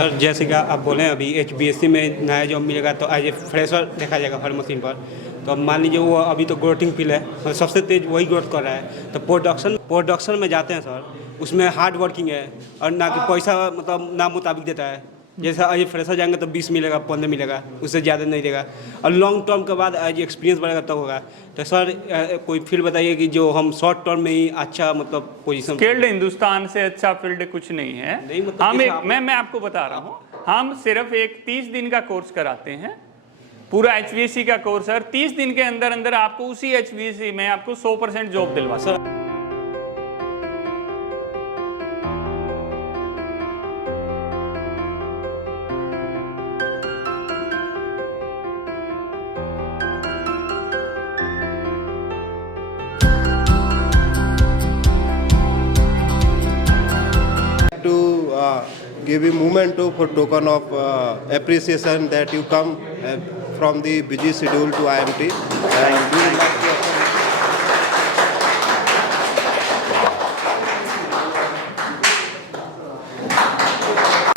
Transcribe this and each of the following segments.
Sir जैसे कि आप बोले अभी HBSC में नया जॉब मिलेगा तो एज ए फ्रेशर देखा जाएगा हर मशीन पर। तो अब मान लीजिए वो अभी तो ग्रोथिंग फील्ड है और सबसे तेज वही ग्रोथ कर रहा है, तो प्रोडक्शन में जाते हैं सर, उसमें हार्ड वर्किंग है और ना कि पैसा मतलब ना मुताबिक देता है। जैसे एज ए फ्रेशर जाएंगे तो 20 मिलेगा, 15 मिलेगा, उससे ज़्यादा नहीं देगा। और लॉन्ग टर्म के बाद एज एक्सपीरियंस बढ़ेगा तब होगा। तो सर कोई फील्ड बताइए कि जो हम शॉर्ट टर्म में ही अच्छा मतलब पोजीशन। स्किल्ड हिंदुस्तान से अच्छा फील्ड कुछ नहीं है। नहीं मतलब हम एक मैं आपको बता रहा हूँ, हम सिर्फ एक 30 दिन का कोर्स कराते हैं, पूरा HVAC का कोर्स है, और 30 दिन के अंदर अंदर आपको उसी HVAC में आपको 100% जॉब दिलवा sir. To give you memento for token of appreciation that you come from the busy schedule to IMT. And we would like to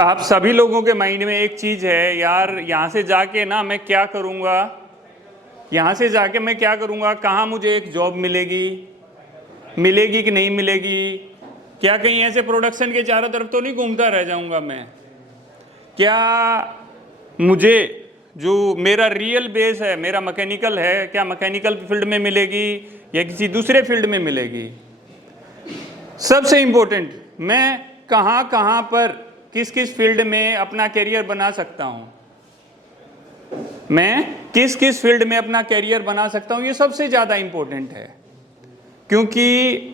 आप सभी लोगों के माइंड में एक चीज है, यार यहाँ से जाके ना मैं क्या करूँगा, यहाँ से जाके मैं क्या करूँगा, कहाँ मुझे एक जॉब मिलेगी कि नहीं मिलेगी, क्या कहीं ऐसे प्रोडक्शन के चारों तरफ तो नहीं घूमता रह जाऊंगा मैं, क्या मुझे जो मेरा रियल बेस है, मेरा मैकेनिकल है, क्या मैकेनिकल फील्ड में मिलेगी या किसी दूसरे फील्ड में मिलेगी। सबसे इम्पोर्टेंट, मैं कहाँ कहाँ पर किस किस फील्ड में अपना कैरियर बना सकता हूँ, मैं किस किस फील्ड में अपना कैरियर बना सकता हूँ, ये सबसे ज़्यादा इम्पोर्टेंट है। क्योंकि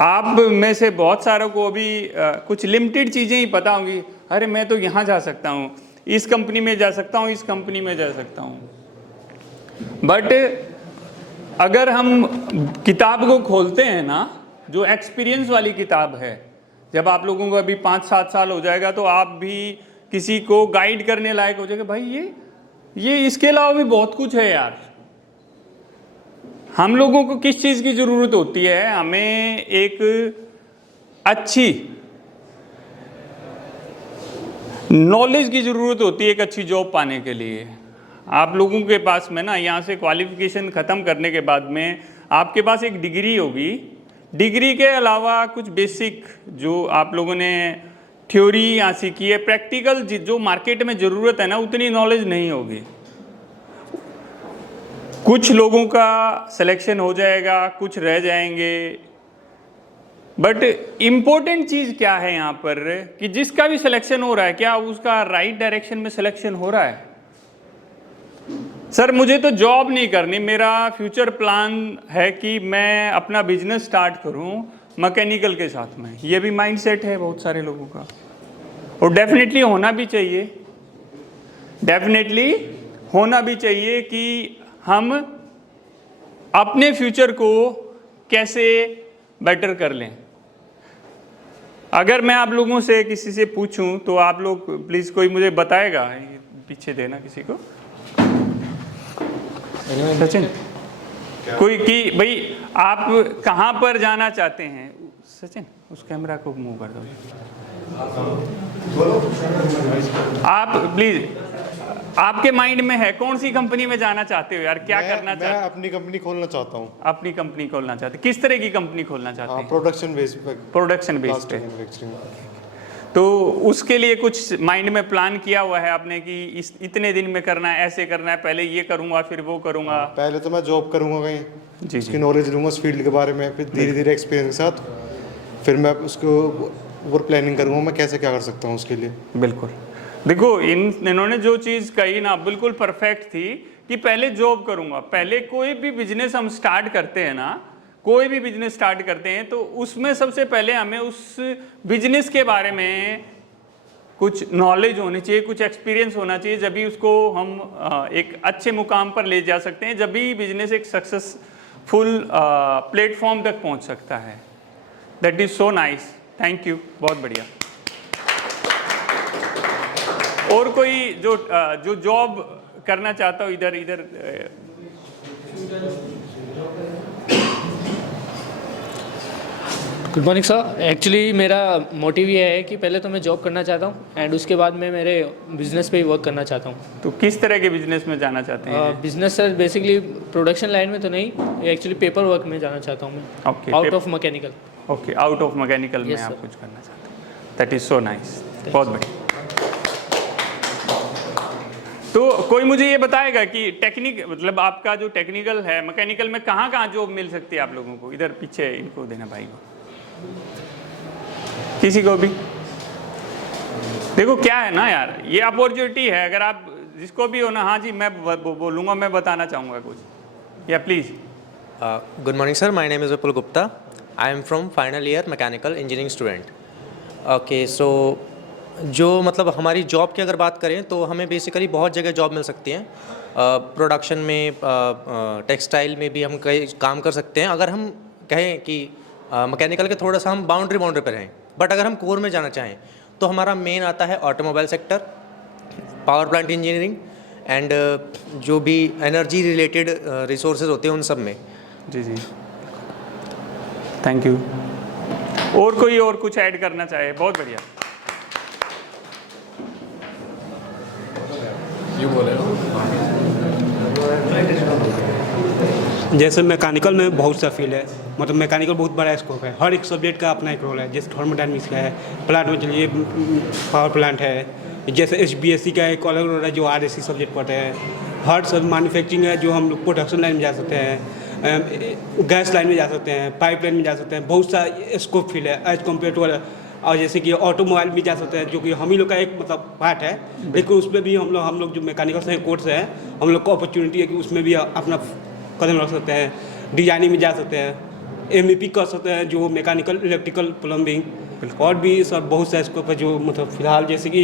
आप में से बहुत सारों को अभी कुछ लिमिटेड चीज़ें ही पता होंगी, अरे मैं तो यहाँ जा सकता हूँ, इस कंपनी में जा सकता हूँ, इस कंपनी में जा सकता हूँ। बट अगर हम किताब को खोलते हैं ना, जो एक्सपीरियंस वाली किताब है, जब आप लोगों को अभी 5-7 साल हो जाएगा तो आप भी किसी को गाइड करने लायक हो जाएगा, भाई ये इसके अलावा भी बहुत कुछ है यार। हम लोगों को किस चीज़ की ज़रूरत होती है, हमें एक अच्छी नॉलेज की ज़रूरत होती है एक अच्छी जॉब पाने के लिए। आप लोगों के पास में ना, यहाँ से क्वालिफिकेशन ख़त्म करने के बाद में आपके पास एक डिग्री होगी, डिग्री के अलावा कुछ बेसिक जो आप लोगों ने थ्योरी यहाँ सीखी है, प्रैक्टिकल जो मार्केट में ज़रूरत है ना, उतनी नॉलेज नहीं होगी। कुछ लोगों का सिलेक्शन हो जाएगा, कुछ रह जाएंगे। बट इम्पोर्टेंट चीज़ क्या है यहाँ पर कि जिसका भी सिलेक्शन हो रहा है, क्या उसका राइट डायरेक्शन में सिलेक्शन हो रहा है। सर मुझे तो जॉब नहीं करनी, मेरा फ्यूचर प्लान है कि मैं अपना बिजनेस स्टार्ट करूँ मैकेनिकल के साथ में, ये भी माइंडसेट है बहुत सारे लोगों का, और डेफिनेटली होना भी चाहिए, डेफिनेटली होना भी चाहिए कि हम अपने फ्यूचर को कैसे बेटर कर लें। अगर मैं आप लोगों से किसी से पूछूं तो आप लोग प्लीज़ कोई मुझे बताएगा, पीछे देना किसी को, सचिन कोई कि भाई आप कहाँ पर जाना चाहते हैं। सचिन उस कैमरा को मूव कर दो, आप प्लीज, आपके माइंड में है कौन सी कंपनी में जाना चाहते हो यार, क्या करना चाहते हो? मैं अपनी कंपनी खोलना चाहता हूँ। अपनी कंपनी खोलना चाहते, किस तरह की कंपनी खोलना चाहते हैं? प्रोडक्शन बेस्ड पे। तो उसके लिए कुछ माइंड में प्लान किया हुआ है आपने कि इतने दिन में करना है, ऐसे करना है, पहले ये करूंगा फिर वो करूंगा? पहले तो मैं जॉब करूंगा कहीं, जी, उसकी नॉलेज लूंगा उस फील्ड के बारे में, फिर धीरे धीरे एक्सपीरियंस के साथ फिर मैं उसको ऊपर प्लानिंग करूंगा मैं कैसे क्या कर सकता हूँ उसके लिए। बिल्कुल, देखो इन्होंने जो चीज़ कही ना बिल्कुल परफेक्ट थी कि पहले जॉब करूंगा। पहले कोई भी बिजनेस हम स्टार्ट करते हैं ना, कोई भी बिजनेस स्टार्ट करते हैं तो उसमें सबसे पहले हमें उस बिजनेस के बारे में कुछ नॉलेज होनी चाहिए, कुछ एक्सपीरियंस होना चाहिए, जब भी उसको हम एक अच्छे मुकाम पर ले जा सकते हैं, जब भी बिजनेस एक सक्सेसफुल प्लेटफॉर्म तक पहुंच सकता है। That is so nice, thank you, बहुत बढ़िया। और कोई जो जॉब करना चाहता हो इधर इधर गुड मॉर्निंग सर। एक्चुअली मेरा मोटिव ये है कि पहले तो मैं जॉब करना चाहता हूँ एंड उसके बाद मैं मेरे बिजनेस पे ही वर्क करना चाहता हूँ। तो किस तरह के बिजनेस में जाना चाहते हैं? Business sir basically production line में तो नहीं, एक्चुअली पेपर वर्क में जाना चाहता हूँ मैं। Okay, out of mechanical. Okay, out of mechanical में Yes, आप sir. कुछ करना चाहते हैं। दैट इज़ सो नाइस, बहुत बढ़िया। तो कोई मुझे ये बताएगा कि टेक्निक मतलब आपका जो टेक्निकल है मैकेनिकल में कहाँ कहाँ जॉब मिल सकती है आप लोगों को? इधर पीछे इनको देना भाई को, किसी को भी। देखो क्या है ना यार, ये अपॉर्चुनिटी है, अगर आप जिसको भी हो ना, हाँ जी मैं बोलूँगा, मैं बताना चाहूँगा कुछ, या please. Good morning, sir. My name is Vipul Gupta. I am from final year mechanical engineering student. Okay, so जो मतलब हमारी जॉब की अगर बात करें तो हमें बेसिकली बहुत जगह जॉब मिल सकती हैं। प्रोडक्शन में, टेक्सटाइल में भी हम कई काम कर सकते हैं। अगर हम कहें कि मैकेनिकल के थोड़ा सा हम बाउंड्री पर हैं, बट अगर हम कोर में जाना चाहें तो हमारा मेन आता है automobile sector, power plant engineering and जो भी एनर्जी रिलेटेड रिसोर्सेज होते हैं उन सब में। जी जी, थैंक यू। और कोई और कुछ ऐड करना चाहे? बहुत बढ़िया। जैसे मैकेनिकल में बहुत सा फील्ड है, मतलब मैकेनिकल बहुत बड़ा स्कोप है, हर एक सब्जेक्ट का अपना एक रोल है। जैसे थर्मोडायनामिक्स का है, प्लांट में चलिए पावर प्लांट है, जैसे HBSC का एक अलग रोल है जो RSC सब्जेक्ट पढ़ते हैं। हर सब मैन्युफैक्चरिंग है जो हम लोग प्रोडक्शन लाइन में जा सकते हैं, गैस लाइन में जा सकते हैं, पाइप लाइन में जा सकते हैं, बहुत सा स्कोप फील्ड है एज कम्पेयर टू। और जैसे कि ऑटोमोबाइल भी जा सकते हैं जो कि हम ही लोग का एक मतलब पार्ट है, लेकिन उसमें भी हम लोग जो मैकेनिकल से कोर्स है, हम लोग को अपॉर्चुनिटी है कि उसमें भी अपना कदम रख सकते हैं, डिजाइनिंग में जा सकते हैं, MEP कर सकते हैं जो मैकेनिकल, इलेक्ट्रिकल, प्लम्बिंग, और भी सब बहुत सा स्कोप है जो मतलब फ़िलहाल जैसे कि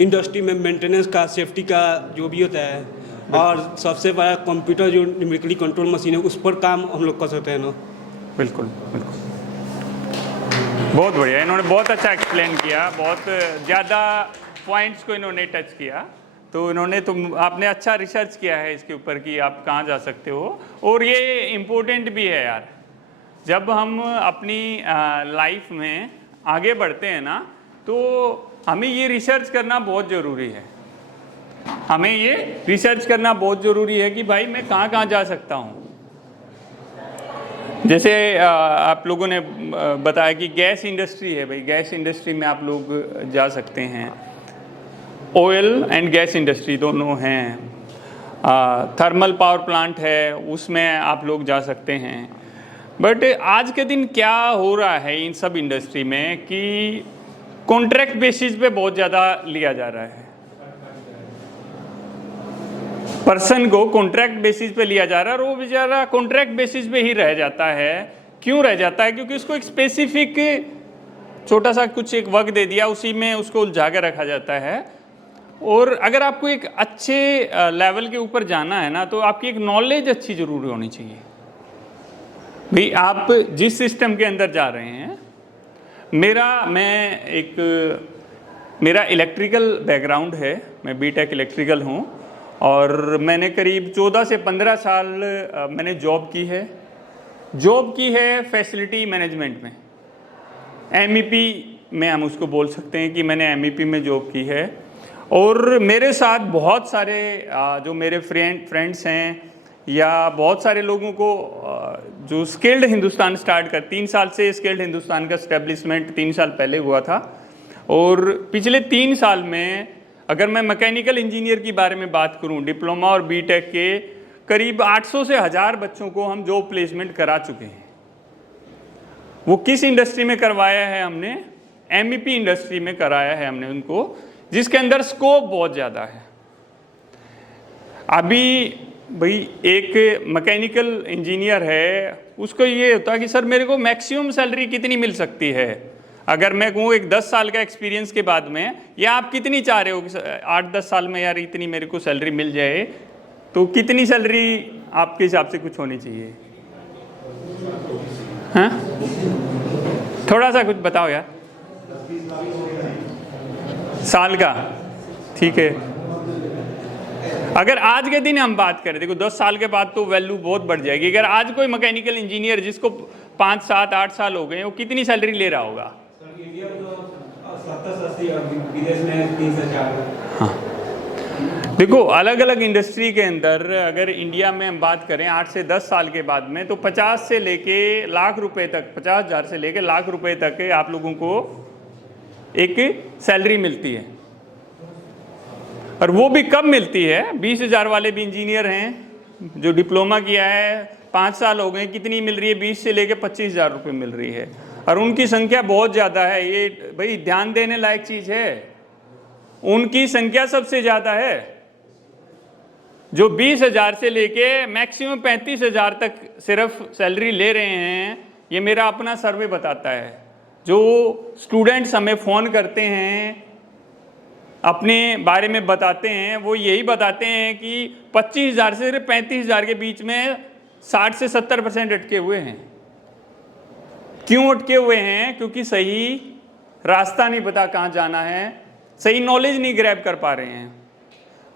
इंडस्ट्री में मेंटेनेंस का, सेफ्टी का जो भी होता है, और सबसे बड़ा कंप्यूटर जो न्यूमेरिकली कंट्रोल मशीन है उस पर काम हम लोग कर सकते हैं ना। बिल्कुल बिल्कुल, बहुत बढ़िया। इन्होंने बहुत अच्छा एक्सप्लेन किया, बहुत ज़्यादा पॉइंट्स को इन्होंने टच किया। तो आपने अच्छा रिसर्च किया है इसके ऊपर कि आप कहाँ जा सकते हो, और ये इम्पोर्टेंट भी है यार। जब हम अपनी लाइफ में आगे बढ़ते हैं ना, तो हमें ये रिसर्च करना बहुत ज़रूरी है। हमें ये रिसर्च करना बहुत ज़रूरी है कि भाई मैं कहाँ कहाँ जा सकता हूँ। जैसे आप लोगों ने बताया कि गैस इंडस्ट्री है, भाई गैस इंडस्ट्री में आप लोग जा सकते हैं, ऑयल एंड गैस इंडस्ट्री दोनों हैं, थर्मल पावर प्लांट है उसमें आप लोग जा सकते हैं। बट आज के दिन क्या हो रहा है इन सब इंडस्ट्री में कि कॉन्ट्रैक्ट बेसिस पे बहुत ज़्यादा लिया जा रहा है, पर्सन को कॉन्ट्रैक्ट बेसिस पे लिया जा रहा है, और वो बेचारा कॉन्ट्रैक्ट बेसिस पे ही रह जाता है। क्यों रह जाता है? क्योंकि उसको एक स्पेसिफिक छोटा सा कुछ एक वर्क दे दिया, उसी में उसको उलझा के रखा जाता है। और अगर आपको एक अच्छे लेवल के ऊपर जाना है ना, तो आपकी एक नॉलेज अच्छी ज़रूर होनी चाहिए। भाई आप जिस सिस्टम के अंदर जा रहे हैं, मेरा इलेक्ट्रिकल बैकग्राउंड है, मैं BTech इलेक्ट्रिकल हूँ, और मैंने करीब 14 से 15 साल मैंने जॉब की है फैसिलिटी मैनेजमेंट में, MEP में हम उसको बोल सकते हैं कि मैंने MEP में जॉब की है। और मेरे साथ बहुत सारे जो मेरे फ्रेंड्स हैं, या बहुत सारे लोगों को जो स्किल्ड हिंदुस्तान स्टार्ट कर 3 साल से स्किल्ड हिंदुस्तान का स्टैब्लिशमेंट 3 साल पहले हुआ था, और पिछले 3 साल में अगर मैं मैकेनिकल इंजीनियर की बारे में बात करूं, डिप्लोमा और BTech के करीब 800 से 1000 बच्चों को हम जॉब प्लेसमेंट करा चुके हैं। वो किस इंडस्ट्री में करवाया है हमने? MEP इंडस्ट्री में कराया है हमने उनको, जिसके अंदर स्कोप बहुत ज़्यादा है। अभी भाई एक मैकेनिकल इंजीनियर है, उसको ये होता है कि सर मेरे को मैक्सिमम सैलरी कितनी मिल सकती है? अगर मैं कहूँ एक 10 साल का एक्सपीरियंस के बाद में, या आप कितनी चाह रहे हो कि 8-10 साल में यार इतनी मेरे को सैलरी मिल जाए, तो कितनी सैलरी आपके हिसाब से कुछ होनी चाहिए? हाँ, थोड़ा सा कुछ बताओ यार। साल का? ठीक है। अगर आज के दिन हम बात करें, देखो 10 साल के बाद तो वैल्यू बहुत बढ़ जाएगी। अगर आज कोई मैकेनिकल इंजीनियर जिसको 5, 7, 8 साल हो गए, वो कितनी सैलरी ले रहा होगा? विदेश में 3 से 4। देखो अलग अलग इंडस्ट्री के अंदर अगर इंडिया में हम बात करें 8 से 10 साल के बाद में, तो 50 से लेके लाख रुपए तक, 50,000 से लेके लाख रुपए तक आप लोगों को एक सैलरी मिलती है। और वो भी कब मिलती है? 20,000 वाले भी इंजीनियर हैं जो डिप्लोमा किया है, 5 साल हो गए, कितनी मिल रही है? 20 से लेके 25,000 रुपये मिल रही है। और उनकी संख्या बहुत ज़्यादा है। ये भाई ध्यान देने लायक चीज़ है, उनकी संख्या सबसे ज़्यादा है। जो 20,000 से लेके मैक्सिमम 35,000 तक सिर्फ सैलरी ले रहे हैं, ये मेरा अपना सर्वे बताता है। जो स्टूडेंट्स हमें फ़ोन करते हैं, अपने बारे में बताते हैं, वो यही बताते हैं कि 25,000 से सिर्फ 35,000 के बीच में 60 से 70% अटके हुए हैं। क्यों अटके हुए हैं? क्योंकि सही रास्ता नहीं पता कहाँ जाना है, सही नॉलेज नहीं ग्रैब कर पा रहे हैं।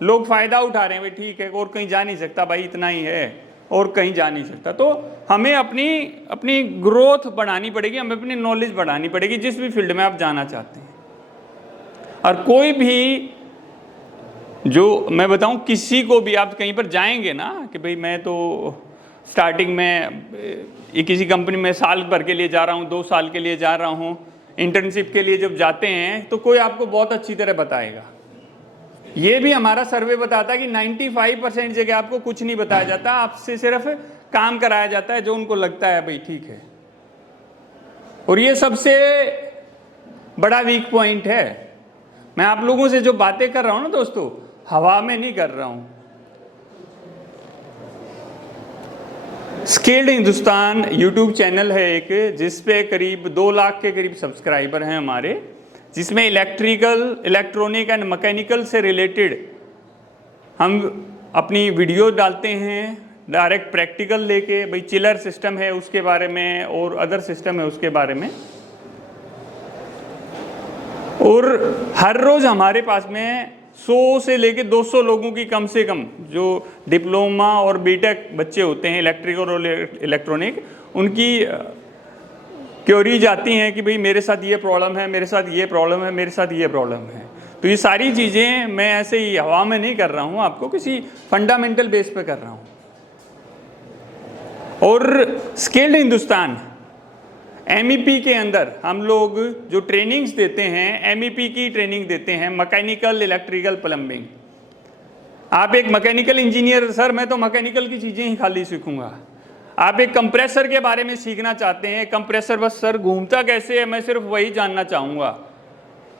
लोग फ़ायदा उठा रहे हैं, भाई ठीक है और कहीं जा नहीं सकता, भाई इतना ही है और कहीं जा नहीं सकता। तो हमें अपनी ग्रोथ बढ़ानी पड़ेगी, हमें अपनी नॉलेज बढ़ानी पड़ेगी जिस भी फील्ड में आप जाना चाहते हैं। और कोई भी, जो मैं बताऊं, किसी को भी आप कहीं पर जाएंगे ना कि भाई मैं तो स्टार्टिंग में किसी कंपनी में साल भर के लिए जा रहा हूं, 2 साल के लिए जा रहा हूं, इंटर्नशिप के लिए जब जाते हैं तो कोई आपको बहुत अच्छी तरह बताएगा। ये भी हमारा सर्वे बताता है कि 95% जगह आपको कुछ नहीं बताया जाता, आपसे सिर्फ काम कराया जाता है जो उनको लगता है भाई ठीक है। और ये सबसे बड़ा वीक पॉइंट है। मैं आप लोगों से जो बातें कर रहा हूं ना दोस्तों, हवा में नहीं कर रहा हूं। स्किल्ड हिंदुस्तान यूट्यूब चैनल है एक, जिस पे करीब 2 लाख के करीब सब्सक्राइबर हैं हमारे, जिसमें इलेक्ट्रिकल, इलेक्ट्रॉनिक एंड मैकेनिकल से रिलेटेड हम अपनी वीडियो डालते हैं, डायरेक्ट प्रैक्टिकल लेके, भाई चिलर सिस्टम है उसके बारे में और अदर सिस्टम है उसके बारे में। और हर रोज़ हमारे पास में 100 से लेके 200 लोगों की कम से कम जो डिप्लोमा और बीटेक बच्चे होते हैं इलेक्ट्रिकल और इलेक्ट्रॉनिक, उनकी क्योरीज आती हैं कि भाई मेरे साथ ये प्रॉब्लम है, मेरे साथ ये प्रॉब्लम है, मेरे साथ ये प्रॉब्लम है। तो ये सारी चीज़ें मैं ऐसे ही हवा में नहीं कर रहा हूँ, आपको किसी फंडामेंटल बेस पे कर रहा हूँ। और स्किल्ड हिंदुस्तान MEP के अंदर हम लोग जो ट्रेनिंग्स देते हैं, MEP की ट्रेनिंग देते हैं, मैकेनिकल, इलेक्ट्रिकल, प्लम्बिंग। आप एक मैकेनिकल इंजीनियर, सर मैं तो मैकेनिकल की चीज़ें ही खाली सीखूंगा। आप एक कंप्रेसर के बारे में सीखना चाहते हैं, कंप्रेसर बस सर घूमता कैसे है मैं सिर्फ वही जानना चाहूँगा।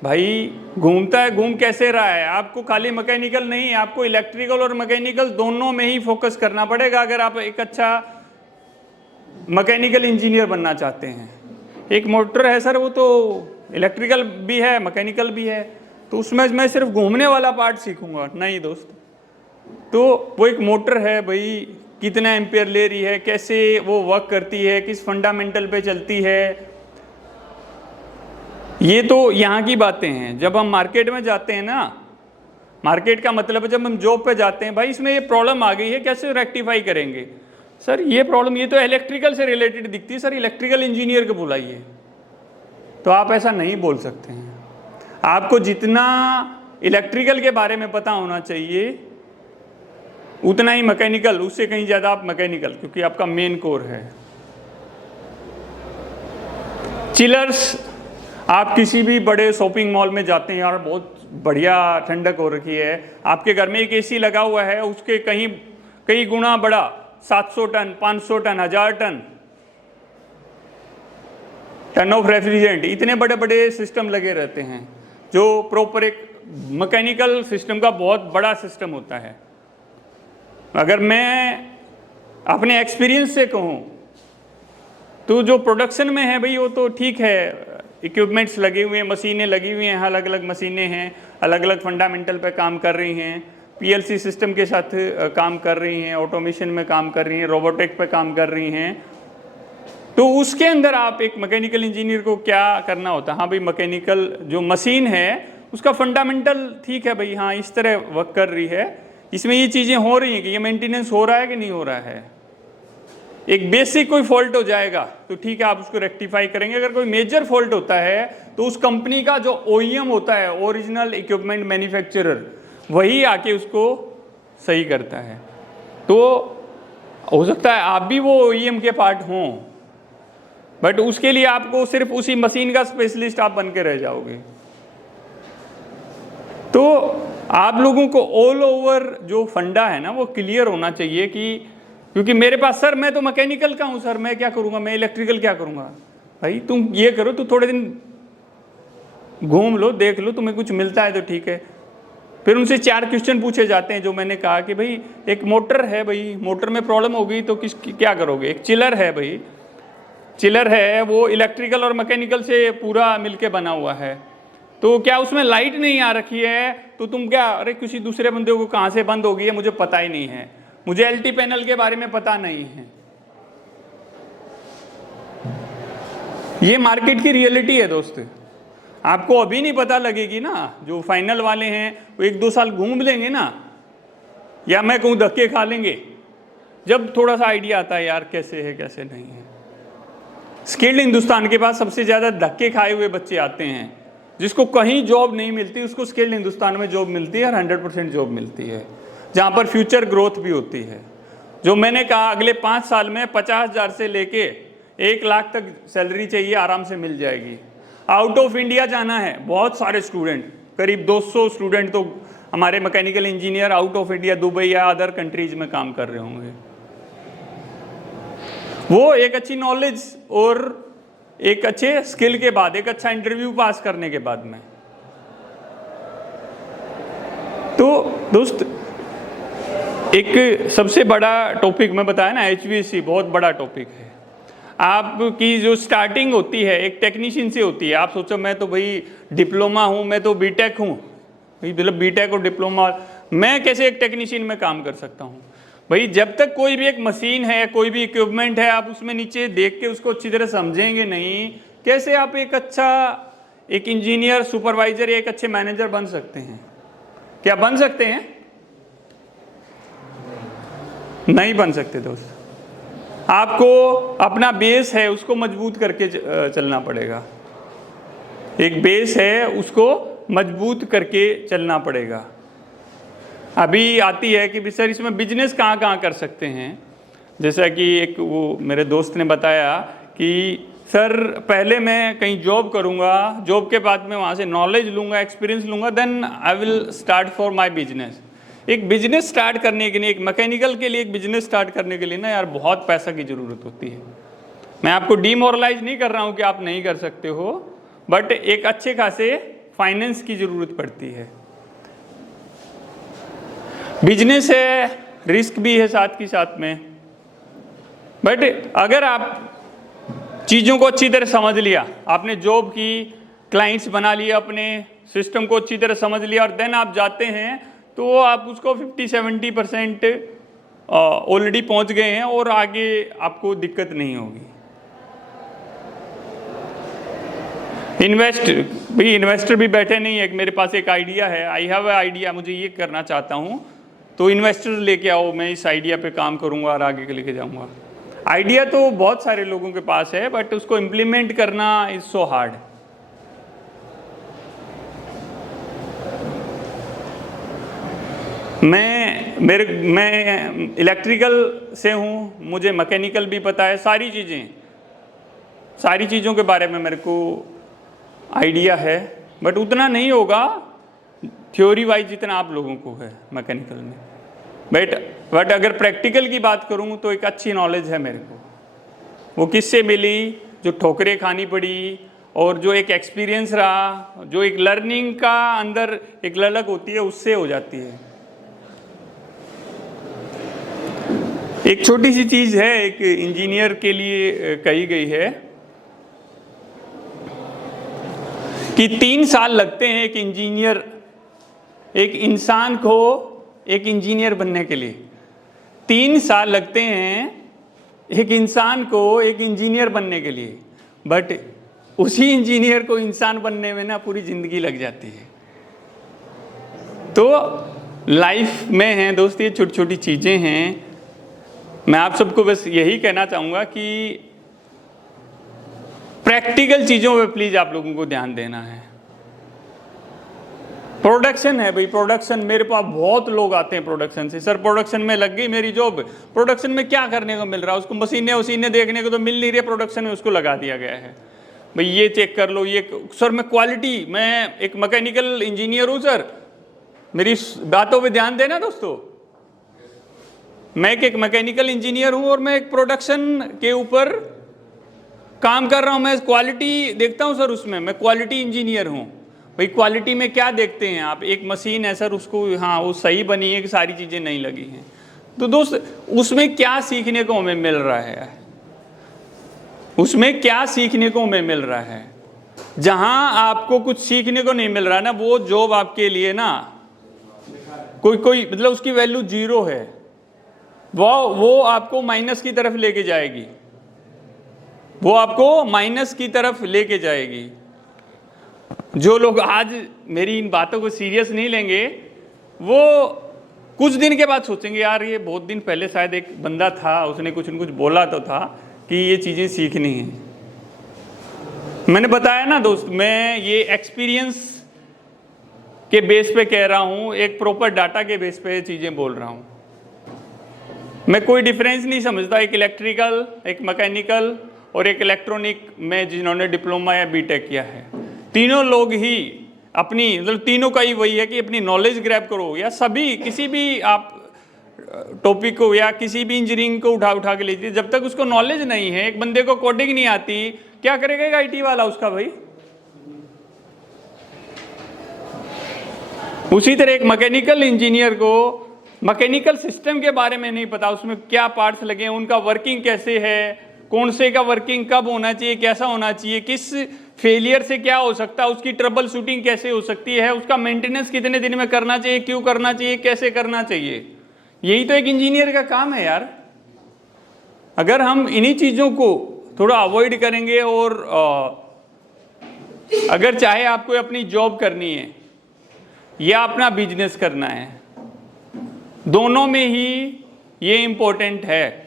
भाई घूमता है, घूम कैसे रहा है? आपको खाली मैकेनिकल नहीं, आपको इलेक्ट्रिकल और मैकेनिकल दोनों में ही फोकस करना पड़ेगा अगर आप एक अच्छा मैकेनिकल इंजीनियर बनना चाहते हैं। एक मोटर है सर, वो तो इलेक्ट्रिकल भी है, मैकेनिकल भी है, तो उसमें मैं सिर्फ घूमने वाला पार्ट सीखूंगा। नहीं दोस्त, तो वो एक मोटर है, भाई कितना एम्पियर ले रही है, कैसे वो वर्क करती है, किस फंडामेंटल पे चलती है, ये तो यहाँ की बातें हैं। जब हम मार्केट में जाते हैं ना, मार्केट का मतलब है जब हम जॉब पे जाते हैं, भाई इसमें ये प्रॉब्लम आ गई है, कैसे रेक्टिफाई करेंगे? सर ये प्रॉब्लम, ये तो इलेक्ट्रिकल से रिलेटेड दिखती है, सर इलेक्ट्रिकल इंजीनियर को बुलाइए। तो आप ऐसा नहीं बोल सकते हैं। आपको जितना इलेक्ट्रिकल के बारे में पता होना चाहिए उतना ही मैकेनिकल, उससे कहीं ज़्यादा आप मैकेनिकल, क्योंकि आपका मेन कोर है। चिलर्स, आप किसी भी बड़े शॉपिंग मॉल में जाते हैं, यार बहुत बढ़िया ठंडक हो रखी है, आपके घर में एक AC लगा हुआ है, उसके कई गुना बड़ा 700 ton, 500 ton, 1000 ton of refrigerant, इतने बड़े बड़े सिस्टम लगे रहते हैं जो प्रॉपर एक मैकेनिकल सिस्टम का बहुत बड़ा सिस्टम होता है। अगर मैं अपने एक्सपीरियंस से कहूँ तो जो प्रोडक्शन में है भाई वो तो ठीक है, इक्विपमेंट्स लगे हुए हैं, मशीनें लगी हुई हैं, अलग अलग मशीनें हैं, अलग अलग फंडामेंटल पे काम कर रही हैं, PLC सिस्टम के साथ काम कर रही हैं, ऑटोमेशन में काम कर रही हैं, रोबोटिक पे काम कर रही हैं। तो उसके अंदर आप एक मैकेनिकल इंजीनियर को क्या करना होता है? हाँ भाई मैकेनिकल जो मशीन है उसका फंडामेंटल ठीक है भाई, हाँ इस तरह वर्क कर रही है, इसमें ये चीज़ें हो रही हैं कि ये मेंटेनेंस हो रहा है कि नहीं हो रहा है। एक बेसिक कोई फॉल्ट हो जाएगा तो ठीक है, आप उसको रेक्टिफाई करेंगे। अगर कोई मेजर फॉल्ट होता है तो उस कंपनी का जो OEM होता है, ओरिजिनल इक्विपमेंट मैन्युफैक्चरर, वही आके उसको सही करता है। तो हो सकता है आप भी वो OEM के पार्ट हों, बट उसके लिए आपको सिर्फ उसी मशीन का स्पेशलिस्ट आप बन के रह जाओगे। तो आप लोगों को ऑल ओवर जो फंडा है ना वो क्लियर होना चाहिए कि, क्योंकि मेरे पास सर मैं तो मैकेनिकल का हूँ, सर मैं क्या करूँगा, मैं इलेक्ट्रिकल क्या करूँगा। भाई तुम ये करो, तो थोड़े दिन घूम लो, देख लो, तुम्हें कुछ मिलता है तो ठीक है। फिर उनसे 4 क्वेश्चन पूछे जाते हैं, जो मैंने कहा कि भाई एक मोटर है, भाई मोटर में प्रॉब्लम हो गई तो क्या करोगे। एक चिलर है, भाई चिलर है, वो इलेक्ट्रिकल और मैकेनिकल से पूरा मिलके बना हुआ है, तो क्या उसमें लाइट नहीं आ रखी है तो तुम क्या, अरे किसी दूसरे बंदे को कहाँ से बंद हो गई है मुझे पता ही नहीं है, मुझे LT पैनल के बारे में पता नहीं है। ये मार्केट की रियलिटी है दोस्त। आपको अभी नहीं पता लगेगी ना, जो फाइनल वाले हैं वो 1-2 साल घूम लेंगे ना, या मैं कहूँ धक्के खा लेंगे, जब थोड़ा सा आइडिया आता है यार कैसे है कैसे नहीं है। स्किल्ड हिंदुस्तान के पास सबसे ज़्यादा धक्के खाए हुए बच्चे आते हैं, जिसको कहीं जॉब नहीं मिलती उसको स्किल्ड हिंदुस्तान में जॉब मिलती है और 100% जॉब मिलती है, जहाँ पर फ्यूचर ग्रोथ भी होती है। जो मैंने कहा अगले 5 साल में 50,000 से लेके 1 लाख तक सैलरी चाहिए, आराम से मिल जाएगी। आउट ऑफ इंडिया जाना है, बहुत सारे स्टूडेंट, करीब 200 स्टूडेंट तो हमारे mechanical engineer out of India Dubai या अदर कंट्रीज में काम कर रहे होंगे। वो एक अच्छी नॉलेज और एक अच्छे स्किल के बाद, एक अच्छा इंटरव्यू पास करने के बाद में। तो दोस्त एक सबसे बड़ा टॉपिक मैं बताया ना, HVAC बहुत बड़ा टॉपिक है। आपकी जो स्टार्टिंग होती है एक टेक्नीशियन से होती है। आप सोचो मैं तो भाई डिप्लोमा हूँ, मैं तो बीटेक हूँ, भाई मतलब बीटेक और डिप्लोमा, मैं कैसे एक टेक्नीशियन में काम कर सकता हूँ। भाई जब तक कोई भी एक मशीन है, कोई भी इक्विपमेंट है, आप उसमें नीचे देख के उसको अच्छी तरह समझेंगे नहीं, कैसे आप एक अच्छा एक इंजीनियर, सुपरवाइजर या एक अच्छे मैनेजर बन सकते हैं। क्या बन सकते हैं? नहीं बन सकते दोस्त। आपको अपना बेस है उसको मजबूत करके चलना पड़ेगा। एक बेस है उसको मजबूत करके चलना पड़ेगा। अभी आती है कि सर इसमें बिजनेस कहाँ कहाँ कर सकते हैं। जैसा कि एक वो मेरे दोस्त ने बताया कि सर पहले मैं कहीं जॉब करूँगा, जॉब के बाद मैं वहाँ से नॉलेज लूँगा, एक्सपीरियंस लूँगा, then I will start for my business. एक बिजनेस स्टार्ट करने के लिए, एक मैकेनिकल के लिए एक बिजनेस स्टार्ट करने के लिए ना यार बहुत पैसा की ज़रूरत होती है। मैं आपको डीमोरलाइज नहीं कर रहा हूँ कि आप नहीं कर सकते हो, बट एक अच्छे खासे फाइनेंस की ज़रूरत पड़ती है। बिजनेस है, रिस्क भी है साथ की साथ में, बट अगर आप चीज़ों को अच्छी तरह समझ लिया, आपने जॉब की, क्लाइंट्स बना लिया, अपने सिस्टम को अच्छी तरह समझ लिया और देन आप जाते हैं, तो आप उसको 50-70% ऑलरेडी पहुंच गए हैं और आगे आपको दिक्कत नहीं होगी। इन्वेस्टर भी बैठे नहीं है। मेरे पास एक आइडिया है, आई हैव ए आइडिया, मुझे ये करना चाहता हूँ, तो इन्वेस्टर लेके आओ, मैं इस आइडिया पे काम करूँगा और आगे लेके जाऊँगा। आइडिया तो बहुत सारे लोगों के पास है, बट उसको इम्प्लीमेंट करना इज सो हार्ड। मैं इलेक्ट्रिकल से हूँ, मुझे मैकेनिकल भी पता है, सारी चीज़ों के बारे में मेरे को आइडिया है, बट उतना नहीं होगा थ्योरी वाइज जितना आप लोगों को है मैकेनिकल में। बट अगर प्रैक्टिकल की बात करूँ तो एक अच्छी नॉलेज है मेरे को। वो किससे मिली? जो ठोकरें खानी पड़ी और जो एक एक्सपीरियंस रहा, जो एक लर्निंग का अंदर एक ललक होती है, उससे हो जाती है। एक छोटी सी चीज़ है, एक इंजीनियर के लिए कही गई है कि 3 साल लगते हैं एक इंसान को एक इंजीनियर बनने के लिए। 3 साल लगते हैं एक इंसान को एक इंजीनियर बनने के लिए, बट उसी इंजीनियर को इंसान बनने में ना पूरी ज़िंदगी लग जाती है। तो लाइफ में हैं दोस्त, ये छोटी छोटी चीज़ें हैं। मैं आप सबको बस यही कहना चाहूँगा कि प्रैक्टिकल चीज़ों पे प्लीज़ आप लोगों को ध्यान देना है। प्रोडक्शन है भाई, प्रोडक्शन, मेरे पास बहुत लोग आते हैं प्रोडक्शन से, सर प्रोडक्शन में लग गई मेरी जॉब, प्रोडक्शन में क्या करने को मिल रहा है उसको, मशीनें देखने को तो मिल नहीं रही है, प्रोडक्शन में उसको लगा दिया गया है भाई, ये चेक कर लो, ये सर मैं क्वालिटी, मैं एक मैकेनिकल इंजीनियर हूँ सर, मेरी बातों पे ध्यान देना दोस्तों, मैं एक मैकेनिकल इंजीनियर हूँ और मैं एक प्रोडक्शन के ऊपर काम कर रहा हूँ, मैं क्वालिटी देखता हूँ सर, उसमें मैं क्वालिटी इंजीनियर हूँ। भाई क्वालिटी में क्या देखते हैं आप, एक मशीन है सर, उसको हाँ वो सही बनी है कि सारी चीज़ें नहीं लगी हैं, तो दोस्त उसमें क्या सीखने को हमें मिल रहा है, उसमें क्या सीखने को हमें मिल रहा है। जहाँ आपको कुछ सीखने को नहीं मिल रहा ना, वो जॉब आपके लिए ना कोई मतलब उसकी वैल्यू जीरो है, वो आपको माइनस की तरफ लेके जाएगी, वो आपको माइनस की तरफ लेके जाएगी। जो लोग आज मेरी इन बातों को सीरियस नहीं लेंगे, वो कुछ दिन के बाद सोचेंगे यार ये बहुत दिन पहले शायद एक बंदा था, उसने कुछ न कुछ बोला तो था कि ये चीज़ें सीखनी है। मैंने बताया ना दोस्त, मैं ये एक्सपीरियंस के बेस पे कह रहा हूँ, एक प्रॉपर डाटा के बेस पे चीज़ें बोल रहा हूँ। मैं कोई डिफरेंस नहीं समझता एक इलेक्ट्रिकल, एक मैकेनिकल और एक इलेक्ट्रॉनिक में जिन्होंने डिप्लोमा या बीटेक किया है, तीनों लोग ही अपनी मतलब तीनों का ही वही है कि अपनी नॉलेज ग्रैब करो, या सभी किसी भी आप टॉपिक को या किसी भी इंजीनियरिंग को उठा के लीजिए, जब तक उसको नॉलेज नहीं है, एक बंदे को कोडिंग नहीं आती, क्या करेगा आईटी वाला उसका भाई। उसी तरह एक मैकेनिकल इंजीनियर को मैकेनिकल सिस्टम के बारे में नहीं पता, उसमें क्या पार्ट्स लगे हैं, उनका वर्किंग कैसे है, कौन से का वर्किंग कब होना चाहिए, कैसा होना चाहिए, किस फेलियर से क्या हो सकता है, उसकी ट्रबल शूटिंग कैसे हो सकती है, उसका मेंटेनेंस कितने दिन में करना चाहिए, क्यों करना चाहिए, कैसे करना चाहिए। यही तो एक इंजीनियर का काम है यार। अगर हम इन्हीं चीज़ों को थोड़ा अवॉइड करेंगे, और अगर चाहे आपको अपनी जॉब करनी है या अपना बिजनेस करना है, दोनों में ही ये इम्पोर्टेंट है,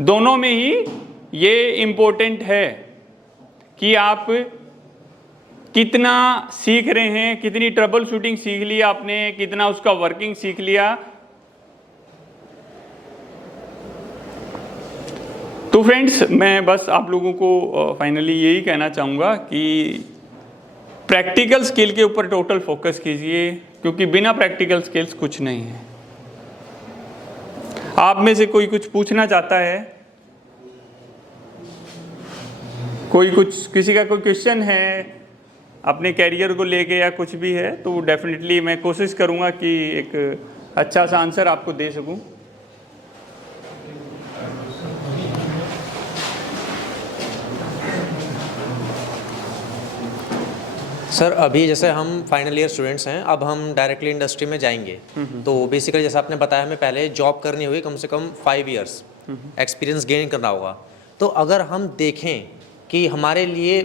दोनों में ही ये इम्पोर्टेंट है कि आप कितना सीख रहे हैं, कितनी ट्रबल शूटिंग सीख ली आपने, कितना उसका वर्किंग सीख लिया। तो फ्रेंड्स, मैं बस आप लोगों को फाइनली यही कहना चाहूँगा कि प्रैक्टिकल स्किल के ऊपर टोटल फोकस कीजिए, क्योंकि बिना प्रैक्टिकल स्किल्स कुछ नहीं है। आप में से कोई कुछ पूछना चाहता है, किसी का कोई क्वेश्चन है अपने कैरियर को लेके या कुछ भी है, तो डेफिनेटली मैं कोशिश करूँगा कि एक अच्छा सा आंसर आपको दे सकूँ। सर अभी जैसे हम फाइनल ईयर स्टूडेंट्स हैं, अब हम डायरेक्टली इंडस्ट्री में जाएंगे, तो बेसिकली जैसे आपने बताया हमें पहले जॉब करनी होगी, कम से कम 5 इयर्स एक्सपीरियंस गेन करना होगा। तो अगर हम देखें कि हमारे लिए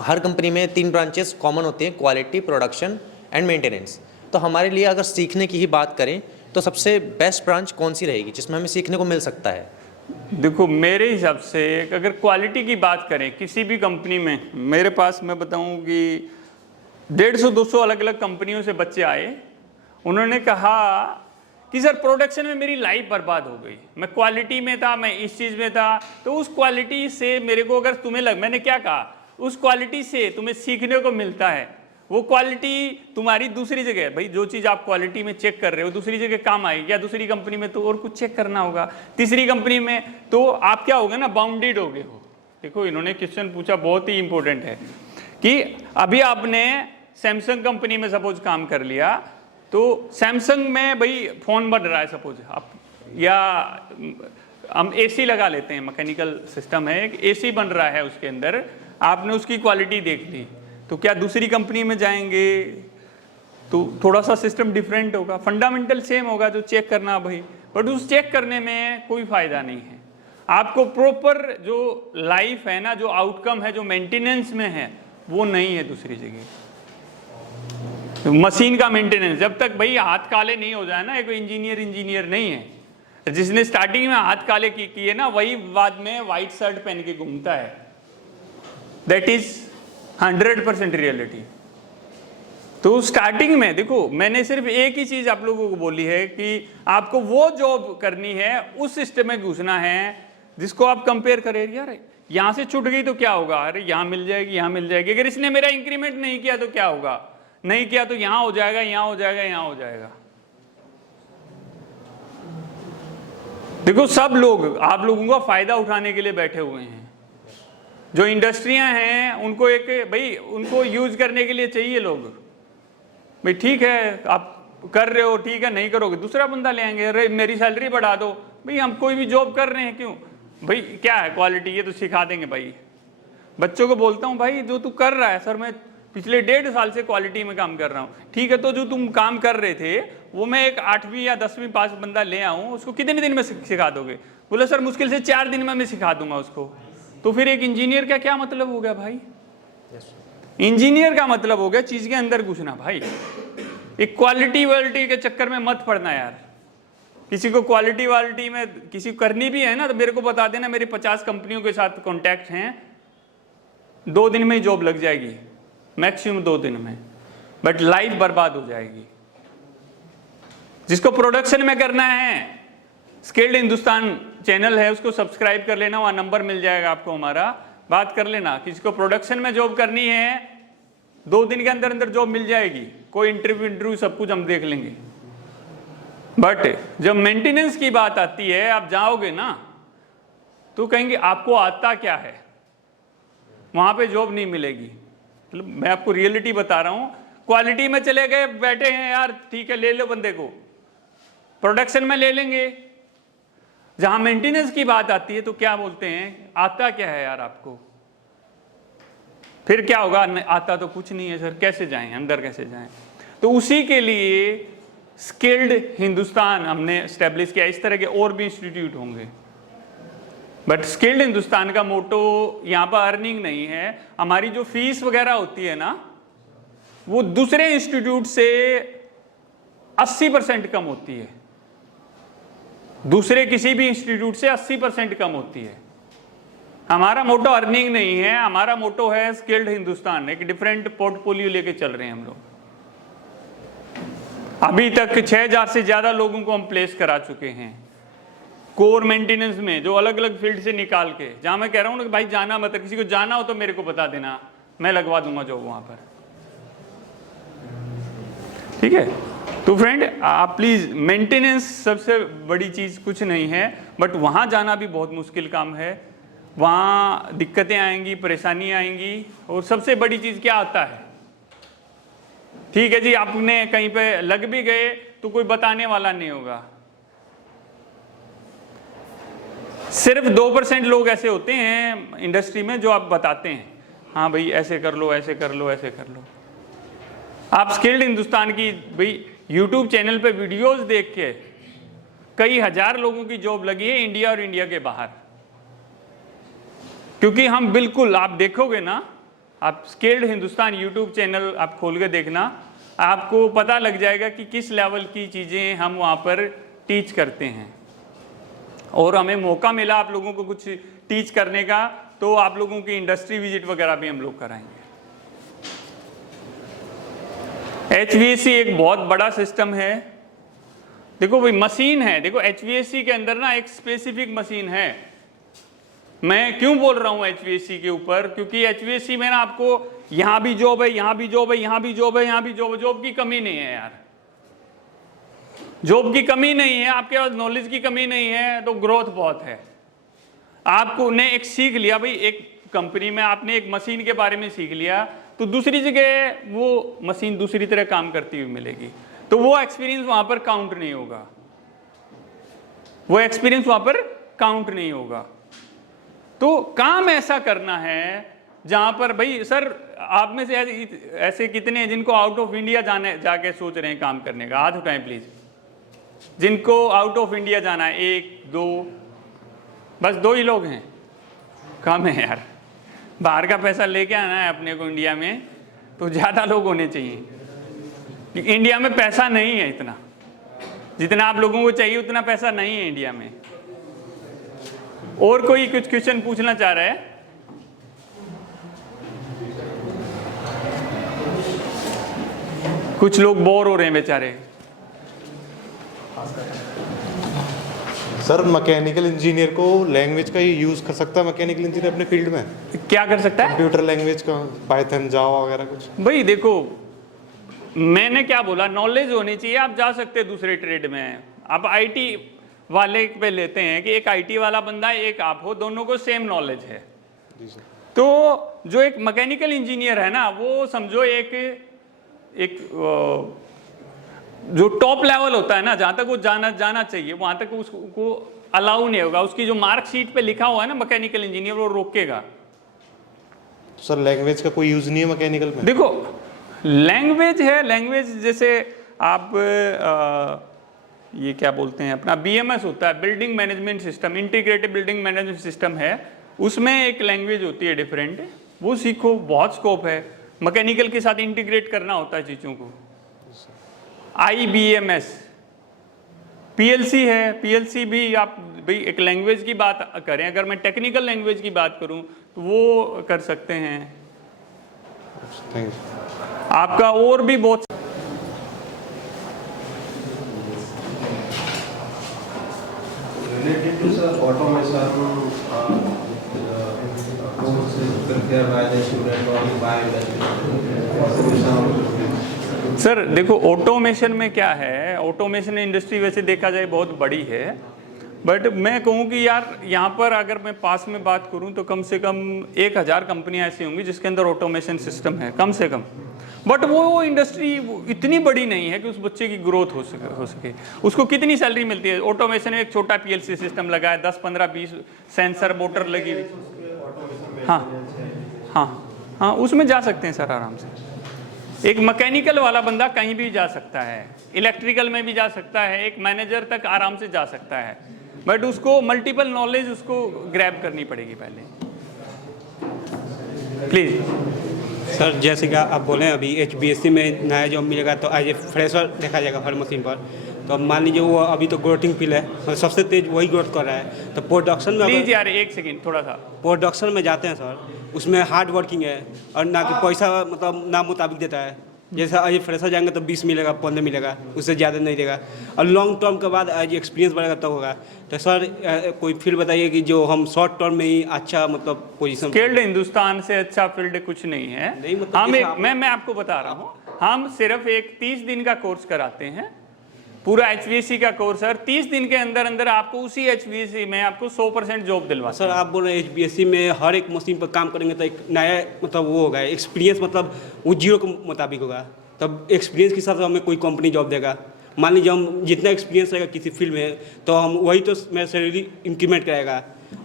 हर कंपनी में 3 ब्रांचेस कॉमन होती हैं, क्वालिटी, प्रोडक्शन एंड मेंटेनेंस, तो हमारे लिए अगर सीखने की ही बात करें तो सबसे बेस्ट ब्रांच कौन सी रहेगी जिसमें हमें सीखने को मिल सकता है? देखो मेरे हिसाब से अगर क्वालिटी की बात करें किसी भी कंपनी में, मेरे पास मैं बताऊं कि 150-200 अलग अलग कंपनियों से बच्चे आए, उन्होंने कहा कि सर प्रोडक्शन में मेरी लाइफ बर्बाद हो गई, मैं क्वालिटी में था, मैं इस चीज़ में था, तो उस क्वालिटी से मेरे को अगर तुम्हें मैंने क्या कहा, उस क्वालिटी से तुम्हें सीखने को मिलता है, वो क्वालिटी तुम्हारी दूसरी जगह, भाई जो चीज़ आप क्वालिटी में चेक कर रहे हो दूसरी जगह काम आएगी, या दूसरी कंपनी में तो और कुछ चेक करना होगा, तीसरी कंपनी में तो आप क्या होगा ना, बाउंडेड हो गए हो। देखो इन्होंने क्वेश्चन पूछा बहुत ही इंपॉर्टेंट है कि अभी आपने सैमसंग कंपनी में सपोज काम कर लिया, तो सैमसंग में भाई फ़ोन बन रहा है सपोज आप, या हम एसी लगा लेते हैं, मैकेनिकल सिस्टम है, एक एसी बन रहा है, उसके अंदर आपने उसकी क्वालिटी देख ली, तो क्या दूसरी कंपनी में जाएंगे तो थोड़ा सा सिस्टम डिफरेंट होगा, फंडामेंटल सेम होगा जो चेक करना भाई, बट उस चेक करने में कोई फ़ायदा नहीं है। आपको प्रॉपर जो लाइफ है ना, जो आउटकम है, जो मेंटेनेंस में है, वो नहीं है दूसरी जगह। मशीन का मेंटेनेंस, जब तक भाई हाथ काले नहीं हो जाए ना, एक इंजीनियर नहीं है। जिसने स्टार्टिंग में हाथ काले किए ना, वही बाद में व्हाइट शर्ट पहन के घूमता है। That is 100% reality. तो स्टार्टिंग में देखो, मैंने सिर्फ एक ही चीज आप लोगों को बोली है कि आपको वो जॉब करनी है, उस सिस्टम में घुसना है जिसको आप कंपेयर करें। यार यहां से छूट गई तो क्या होगा, अरे यहां मिल जाएगी, यहां मिल जाएगी। अगर इसने मेरा इंक्रीमेंट नहीं किया तो क्या होगा, नहीं किया तो यहां हो जाएगा, यहां हो जाएगा, यहां हो जाएगा। देखो सब लोग आप लोगों का फायदा उठाने के लिए बैठे हुए हैं। जो इंडस्ट्रियां हैं उनको एक भाई उनको यूज करने के लिए चाहिए लोग। भाई ठीक है आप कर रहे हो, ठीक है, नहीं करोगे दूसरा बंदा ले आएंगे। अरे मेरी सैलरी बढ़ा दो। भाई हम कोई भी जॉब कर रहे हैं, क्यों भाई क्या है क्वालिटी, ये तो सिखा देंगे। भाई बच्चों को बोलता हूँ, भाई जो तू कर रहा है, सर मैं पिछले 1.5 साल से क्वालिटी में काम कर रहा हूँ, ठीक है, तो जो तुम काम कर रहे थे वो मैं एक 8वीं या 10वीं पास बंदा ले आऊँ, उसको कितने दिन में सिखा दोगे? बोले सर मुश्किल से 4 दिन में मैं सिखा दूंगा उसको। तो फिर एक इंजीनियर का क्या मतलब हो गया भाई? इंजीनियर का मतलब हो गया चीज के अंदर घुसना। भाई एक क्वालिटी वालिटी के चक्कर में मत पड़ना यार। किसी को क्वालिटी वालिटी में किसी को करनी भी है ना, तो मेरे को बता देना, मेरी 50 कंपनियों के साथ कॉन्टैक्ट हैं, 2 दिन में ही जॉब लग जाएगी, मैक्सिमम 2 दिन में, बट लाइफ बर्बाद हो जाएगी। जिसको प्रोडक्शन में करना है, स्किल्ड हिंदुस्तान चैनल है, उसको सब्सक्राइब कर लेना, वहां नंबर मिल जाएगा आपको हमारा, बात कर लेना। किसी को प्रोडक्शन में जॉब करनी है, 2 दिन के अंदर अंदर जॉब मिल जाएगी, कोई इंटरव्यू सब कुछ हम देख लेंगे। बट जब मेंटेनेंस की बात आती है, आप जाओगे ना तो कहेंगे आपको आता क्या है, वहां पे जॉब नहीं मिलेगी। मतलब मैं आपको रियलिटी बता रहा हूं। क्वालिटी में चले गए, बैठे हैं यार, ठीक है ले लो बंदे को, प्रोडक्शन में ले लेंगे। जहां मेंटेनेंस की बात आती है तो क्या बोलते हैं, आता क्या है यार आपको? फिर क्या होगा, आता तो कुछ नहीं है सर, कैसे जाएं अंदर, कैसे जाएं? तो उसी के लिए स्किल्ड हिंदुस्तान हमने एस्टेब्लिश किया। इस तरह के और भी इंस्टीट्यूट होंगे, बट स्किल्ड हिंदुस्तान का मोटो यहाँ पर अर्निंग नहीं है। हमारी जो फीस वगैरह होती है ना, वो दूसरे इंस्टीट्यूट से 80% कम होती है, दूसरे किसी भी इंस्टीट्यूट से 80% कम होती है। हमारा मोटो अर्निंग नहीं है, हमारा मोटो है स्किल्ड हिंदुस्तान। एक डिफरेंट पोर्टफोलियो लेके चल रहे हैं हम लोग। अभी तक 6000 से ज्यादा लोगों को हम प्लेस करा चुके हैं कोर मेंटेनेंस में, जो अलग अलग फील्ड से निकाल के। जहां मैं कह रहा हूं ना कि भाई जाना मत, किसी को जाना हो तो मेरे को बता देना, मैं लगवा दूंगा जॉब वहां पर, ठीक है। तो फ्रेंड आप प्लीज, मेंटेनेंस सबसे बड़ी चीज कुछ नहीं है, बट वहां जाना भी बहुत मुश्किल काम है। वहां दिक्कतें आएंगी, परेशानी आएंगी, और सबसे बड़ी चीज क्या आता है, ठीक है जी आपने कहीं पे लग भी गए तो कोई बताने वाला नहीं होगा। सिर्फ 2% लोग ऐसे होते हैं इंडस्ट्री में जो आप बताते हैं, हाँ भाई ऐसे कर लो, ऐसे कर लो, ऐसे कर लो। आप स्किल्ड हिंदुस्तान की भाई यूट्यूब चैनल पे वीडियोस देख के कई हजार लोगों की जॉब लगी है इंडिया और इंडिया के बाहर। क्योंकि हम बिल्कुल, आप देखोगे ना, आप स्किल्ड हिंदुस्तान यूट्यूब चैनल आप खोल के देखना, आपको पता लग जाएगा कि किस लेवल की चीज़ें हम वहाँ पर टीच करते हैं। और हमें मौका मिला आप लोगों को कुछ टीच करने का, तो आप लोगों की इंडस्ट्री विजिट वगैरह भी हम लोग कराएंगे। HVAC एक बहुत बड़ा सिस्टम है। देखो भाई मशीन है, देखो HVAC के अंदर ना एक स्पेसिफिक मशीन है। मैं क्यों बोल रहा हूं HVAC के ऊपर, क्योंकि HVAC में ना आपको यहां भी जॉब है, यहां भी जॉब है, यहां भी जॉब है, यहां भी जॉब है। जॉब की कमी नहीं है यार, जॉब की कमी नहीं है, आपके पास नॉलेज की कमी नहीं है, तो ग्रोथ बहुत है। आपको ने एक सीख लिया भाई, एक कंपनी में आपने एक मशीन के बारे में सीख लिया, तो दूसरी जगह वो मशीन दूसरी तरह काम करती हुई मिलेगी, तो वो एक्सपीरियंस वहां पर काउंट नहीं होगा, वो एक्सपीरियंस वहां पर काउंट नहीं होगा। तो काम ऐसा करना है जहां पर भाई, सर आप में से ऐसे कितने हैं जिनको आउट ऑफ इंडिया जाके सोच रहे हैं काम करने का? हाथ उठाएं प्लीज, जिनको आउट ऑफ इंडिया जाना है। 1 2, बस 2 ही लोग हैं, कम है यार। बाहर का पैसा लेके आना है अपने को इंडिया में, तो ज़्यादा लोग होने चाहिए। कि इंडिया में पैसा नहीं है इतना, जितना आप लोगों को चाहिए उतना पैसा नहीं है इंडिया में। और कोई कुछ क्वेश्चन पूछना चाह रहा है? कुछ लोग बोर हो रहे हैं बेचारे। सर मैकेनिकल इंजीनियर को लैंग्वेज का ही यूज़ कर सकता है मैकेनिकल इंजीनियर अपने फील्ड में? क्या कर सकता है? कंप्यूटर लैंग्वेज का, पाइथन, जावा वगैरह कुछ? भाई देखो, मैंने क्या बोला, नॉलेज होनी चाहिए। आप जा सकते हैं दूसरे ट्रेड में। आप आईटी वाले पे लेते हैं कि एक आईटी वाला बंदा एक आप हो, दोनों को सेम नॉलेज है। जी सर। तो जो एक मैकेनिकल इंजीनियर है ना, वो समझो एक जो टॉप लेवल होता है ना, जहां तक वो जाना चाहिए वहां तक उसको अलाउ नहीं होगा। उसकी जो मार्कशीट पे लिखा हुआ है ना मैकेनिकल इंजीनियर, वो रोकेगा। सर लैंग्वेज का कोई यूज़ नहीं है मैकेनिकल में? देखो लैंग्वेज है, लैंग्वेज जैसे आप ये क्या बोलते हैं, अपना बीएमएस होता है, building management system, integrated building management system है, उसमें एक लैंग्वेज होती है डिफरेंट, वो सीखो, बहुत स्कोप है। मैकेनिकल के साथ इंटीग्रेट करना होता है चीज़ों को। IBMS, PLC है, PLC भी आप भाई एक लैंग्वेज की बात करें, अगर मैं टेक्निकल लैंग्वेज की बात करूं तो वो कर सकते हैं। Thank you. आपका और भी बहुत Related to sir automation, course prepared by the student or by the sir देखो, ऑटोमेशन में क्या है, ऑटोमेशन इंडस्ट्री वैसे देखा जाए बहुत बड़ी है, बट मैं कहूँ कि यार यहाँ पर अगर मैं पास में बात करूँ तो कम से कम 1000 कंपनियाँ ऐसी होंगी जिसके अंदर ऑटोमेशन सिस्टम है, कम से कम। बट वो इंडस्ट्री इतनी बड़ी नहीं है कि उस बच्चे की ग्रोथ हो सके। उसको कितनी सैलरी मिलती है? ऑटोमेशन में एक छोटा PLC सिस्टम लगा है, 10, 15, 20 सेंसर मोटर लगी हुई। हाँ, उसमें जा सकते हैं सर आराम से। एक मैकेनिकल वाला बंदा कहीं भी जा सकता है, इलेक्ट्रिकल में भी जा सकता है, एक मैनेजर तक आराम से जा सकता है, बट उसको मल्टीपल नॉलेज उसको ग्रैब करनी पड़ेगी पहले। प्लीज सर जैसे कि आप बोले अभी HBSC में नया जॉब मिलेगा तो एज ए फ्रेशर देखा जाएगा हर मशीन पर। तो मान लीजिए वो अभी तो ग्रोथिंग फील्ड है, मतलब सबसे तेज वही ग्रोथ कर रहा है। तो प्रोडक्शन में प्लीज यार एक सेकेंड थोड़ा सा, प्रोडक्शन में जाते हैं सर, उसमें हार्ड वर्किंग है और ना कि पैसा मतलब ना मुताबिक देता है। जैसे आज फ्रेशर जाएंगे तो 20 मिलेगा, 15 मिलेगा, उससे ज़्यादा नहीं देगा। और लॉन्ग टर्म के बाद आज एक्सपीरियंस बढ़ेगा तब होगा। तो सर कोई फील्ड बताइए कि जो हम शॉर्ट टर्म में ही अच्छा मतलब पोजीशन। स्किल्ड हिंदुस्तान से अच्छा फील्ड कुछ नहीं है। नहीं, मतलब हम जैसे एक मैं आपको बता रहा हूँ, हम सिर्फ एक 30 दिन का कोर्स कराते हैं, पूरा HVAC का कोर्स है, और 30 दिन के अंदर अंदर आपको उसी HVAC में आपको 100% जॉब दिलवा। सर आप बोल रहे हैं HBSC में हर एक मशीन पर काम करेंगे तो एक नया मतलब वो होगा एक्सपीरियंस, मतलब वो 0 के मुताबिक होगा। तब एक्सपीरियंस के साथ हमें कोई कंपनी जॉब देगा। मान लीजिए हम जितना एक्सपीरियंस रहेगा किसी फील्ड में तो हम वही तो मेरा सैलरी इंक्रीमेंट कराएगा।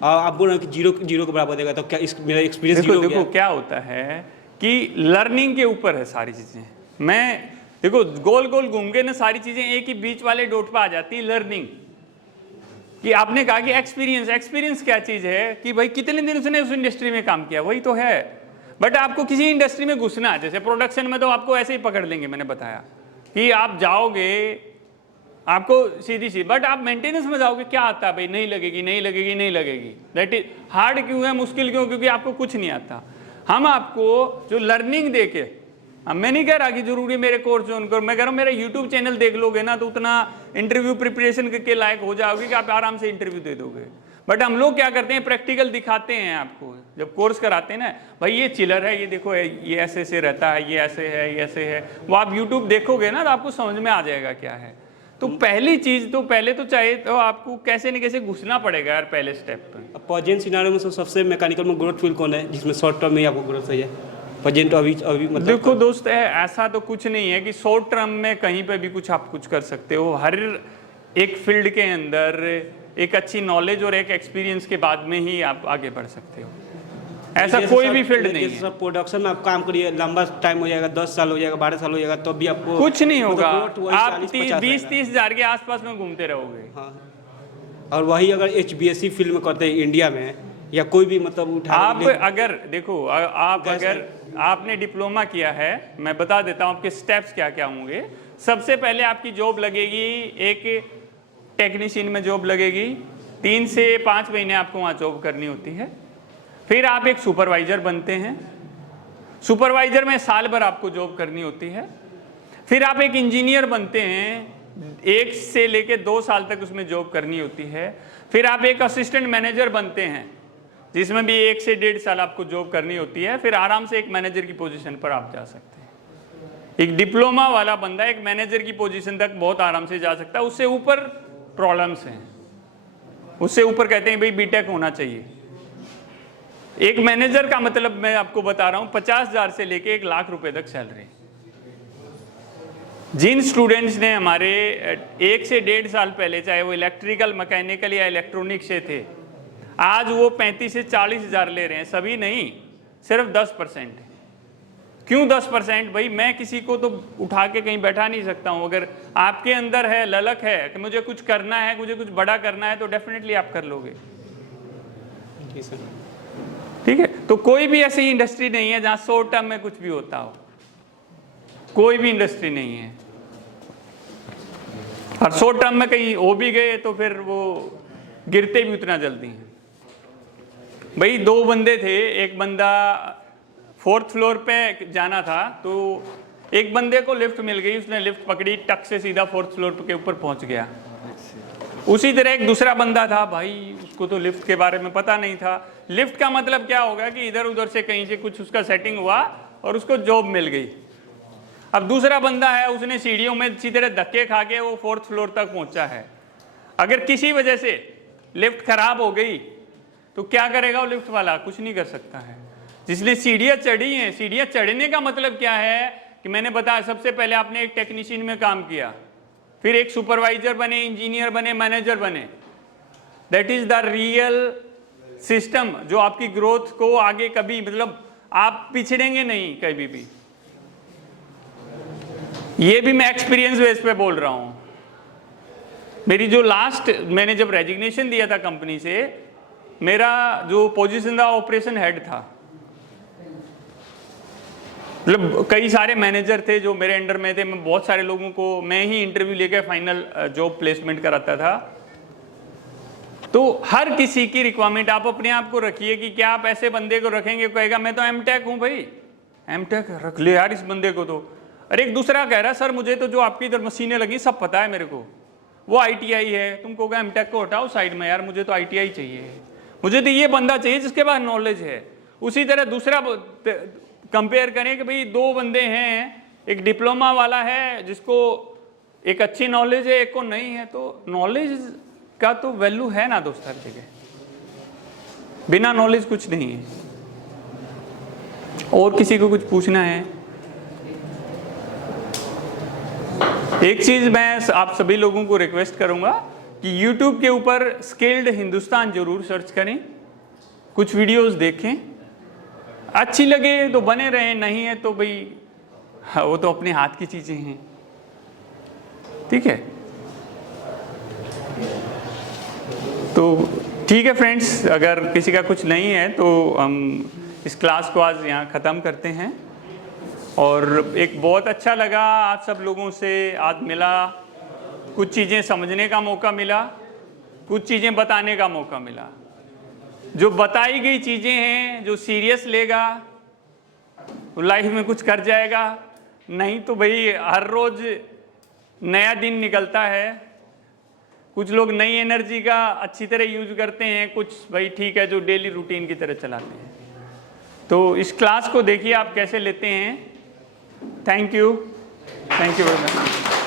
और आप बोल रहे हैं कि 0 के बराबर देगा, तो क्या मेरा एक्सपीरियंस देखो क्या होता है कि लर्निंग के ऊपर है सारी चीज़ें। मैं देखो गोल गोल घूम के ना सारी चीज़ें एक ही बीच वाले डॉट पर आ जाती है। लर्निंग कि आपने कहा कि एक्सपीरियंस क्या चीज़ है कि भाई कितने दिन उसने उस इंडस्ट्री में काम किया, वही तो है। बट आपको किसी इंडस्ट्री में घुसना है, जैसे प्रोडक्शन में तो आपको ऐसे ही पकड़ लेंगे, मैंने बताया कि आप जाओगे आपको सीधी बट आप मेंटेनेंस में जाओगे, क्या आता है भाई, नहीं लगेगी। दैट इज हार्ड क्यों है, मुश्किल क्यों? क्योंकि आपको कुछ नहीं आता। हम आपको जो लर्निंग दे के, मैं नहीं कह रहा कि जरूरी मेरे कोर्स ज्वाइन करो, मैं कह रहा हूँ मेरा यूट्यूब चैनल देख लोगे ना तो उतना इंटरव्यू प्रिपरेशन के लायक हो जाओगे कि आप आराम से इंटरव्यू दे दोगे। बट हम लोग क्या करते हैं, प्रैक्टिकल दिखाते हैं आपको। जब कोर्स कराते हैं ना, भाई ये चिलर है, ये देखो ये ऐसे से रहता है, ये ऐसे है, ये ऐसे है, वो आप यूट्यूब देखोगे ना तो आपको समझ में आ जाएगा क्या है। तो पहली चीज़ तो पहले तो चाहे तो आपको कैसे न कैसे घुसना पड़ेगा यार पहले स्टेप पर। प्रेजेंट सिनेरियो में सबसे मैकेनिकल में ग्रोथ फील्ड कौन है जिसमें शॉर्ट टर्म में आपको ग्रोथ है? प्रेजेंट अभी मतलब देखो दोस्त है, ऐसा तो कुछ नहीं है कि शॉर्ट टर्म में कहीं पे भी कुछ आप कुछ कर सकते हो। हर एक फील्ड के अंदर एक अच्छी नॉलेज और एक एक्सपीरियंस के बाद में ही आप आगे बढ़ सकते हो। ऐसा कोई भी फील्ड नहीं है। सब प्रोडक्शन में आप काम करिए, लंबा टाइम हो जाएगा, 10 साल हो जाएगा, 12 साल हो जाएगा, तो भी आपको कुछ नहीं होगा। आप 40-50 20-30 हजार के आसपास में घूमते रहोगे। हाँ, और वही अगर HBSC फील्ड में करते हैं इंडिया में या कोई भी मतलब उठा आप अगर देखो आप अगर आपने डिप्लोमा किया है, मैं बता देता हूँ आपके स्टेप्स क्या क्या होंगे। सबसे पहले आपकी जॉब लगेगी, एक टेक्नीशियन में जॉब लगेगी, 3 से 5 महीने आपको वहाँ जॉब करनी होती है। फिर आप एक सुपरवाइजर बनते हैं, सुपरवाइजर में साल भर आपको जॉब करनी होती है। फिर आप एक इंजीनियर बनते हैं, 1 से लेके 2 साल तक उसमें जॉब करनी होती है। फिर आप एक असिस्टेंट मैनेजर बनते हैं, जिसमें भी 1 से 1.5 साल आपको जॉब करनी होती है। फिर आराम से एक मैनेजर की पोजीशन पर आप जा सकते हैं। एक डिप्लोमा वाला बंदा एक मैनेजर की पोजीशन तक बहुत आराम से जा सकता है। उससे ऊपर प्रॉब्लम्स हैं, उससे ऊपर कहते हैं भाई बीटेक होना चाहिए। एक मैनेजर का मतलब मैं आपको बता रहा हूं 50,000 से लेके 1 लाख रुपए तक सैलरी। जिन स्टूडेंट्स ने हमारे 1 से 1.5 साल पहले, चाहे वो इलेक्ट्रिकल, मैकेनिकल या इलेक्ट्रॉनिक से थे, आज वो 35 से 40,000 ले रहे हैं। सभी नहीं, सिर्फ 10%। क्यों 10%? भाई मैं किसी को तो उठा के कहीं बैठा नहीं सकता हूं। अगर आपके अंदर है, ललक है कि मुझे कुछ करना है, मुझे कुछ बड़ा करना है, तो डेफिनेटली आप कर लोगे। ठीक है, तो कोई भी ऐसी इंडस्ट्री नहीं है जहां शॉर्ट टर्म में कुछ भी होता हो, कोई भी इंडस्ट्री नहीं है। और शॉर्ट टर्म में कहीं हो भी गए तो फिर वो गिरते भी उतना जल्दी हैं। भाई 2 बंदे थे, एक बंदा 4th फ्लोर पे जाना था, तो एक बंदे को लिफ्ट मिल गई, उसने लिफ्ट पकड़ी, टक से सीधा 4th फ्लोर के ऊपर पहुंच गया। उसी तरह एक दूसरा बंदा था, भाई उसको तो लिफ्ट के बारे में पता नहीं था। लिफ्ट का मतलब क्या होगा कि इधर उधर से कहीं से कुछ उसका सेटिंग हुआ और उसको जॉब मिल गई। अब दूसरा बंदा है, उसने सीढ़ियों में इसी तरह धक्के खा के वो 4th फ्लोर तक पहुंचा है। अगर किसी वजह से लिफ्ट खराब हो गई तो क्या करेगा वो लिफ्ट वाला? कुछ नहीं कर सकता है। जिसने सीढ़ियाँ चढ़ी हैं, सीढ़ियाँ चढ़ने का मतलब क्या है कि मैंने बताया, सबसे पहले आपने एक टेक्नीशियन में काम किया, फिर एक सुपरवाइजर बने, इंजीनियर बने, मैनेजर बने। That is the real system जो आपकी ग्रोथ को आगे कभी, मतलब आप पिछड़ेंगे नहीं कभी भी। ये भी मैं एक्सपीरियंस बेस पे बोल रहा हूं। मेरी जो लास्ट, मैंने जब रेजिग्नेशन दिया था कंपनी से, मेरा जो पोजीशन था ऑपरेशन हेड था। मतलब कई सारे मैनेजर थे जो मेरे अंडर में थे, मैं बहुत सारे लोगों को मैं ही इंटरव्यू लेकर फाइनल जॉब प्लेसमेंट कराता था। तो हर किसी की रिक्वायरमेंट आप अपने आप को रखिए कि क्या आप ऐसे बंदे को रखेंगे, कहेगा मैं तो एमटेक हूं भाई, एमटेक रख ले यार इस बंदे को तो। अरे एक दूसरा कह रहा है सर मुझे तो जो आपकी इधर मशीनें लगी सब पता है मेरे को, वो ITI है। तुम कहोगे एमटेक को हटाओ साइड में, यार मुझे तो ITI चाहिए, मुझे तो ये बंदा चाहिए जिसके पास नॉलेज है। उसी तरह दूसरा कंपेयर करें कि भाई 2 बंदे हैं, एक डिप्लोमा वाला है जिसको एक अच्छी नॉलेज है, एक को नहीं है, तो नॉलेज का तो वैल्यू है ना दोस्त हर जगह, बिना नॉलेज कुछ नहीं है। और किसी को कुछ पूछना है? एक चीज मैं आप सभी लोगों को रिक्वेस्ट करूंगा कि YouTube के ऊपर स्किल्ड हिंदुस्तान जरूर सर्च करें, कुछ वीडियोस देखें, अच्छी लगे तो बने रहें, नहीं है तो भाई वो तो अपने हाथ की चीजें हैं। ठीक है, तो ठीक है फ्रेंड्स, अगर किसी का कुछ नहीं है तो हम इस क्लास को आज यहाँ ख़त्म करते हैं। और एक बहुत अच्छा लगा आप सब लोगों से आज मिला, कुछ चीज़ें समझने का मौका मिला, कुछ चीज़ें बताने का मौका मिला। जो बताई गई चीज़ें हैं, जो सीरियस लेगा वो लाइफ में कुछ कर जाएगा, नहीं तो भाई हर रोज़ नया दिन निकलता है। कुछ लोग नई एनर्जी का अच्छी तरह यूज करते हैं, कुछ भाई ठीक है जो डेली रूटीन की तरह चलाते हैं। तो इस क्लास को देखिए आप कैसे लेते हैं। Thank you very much.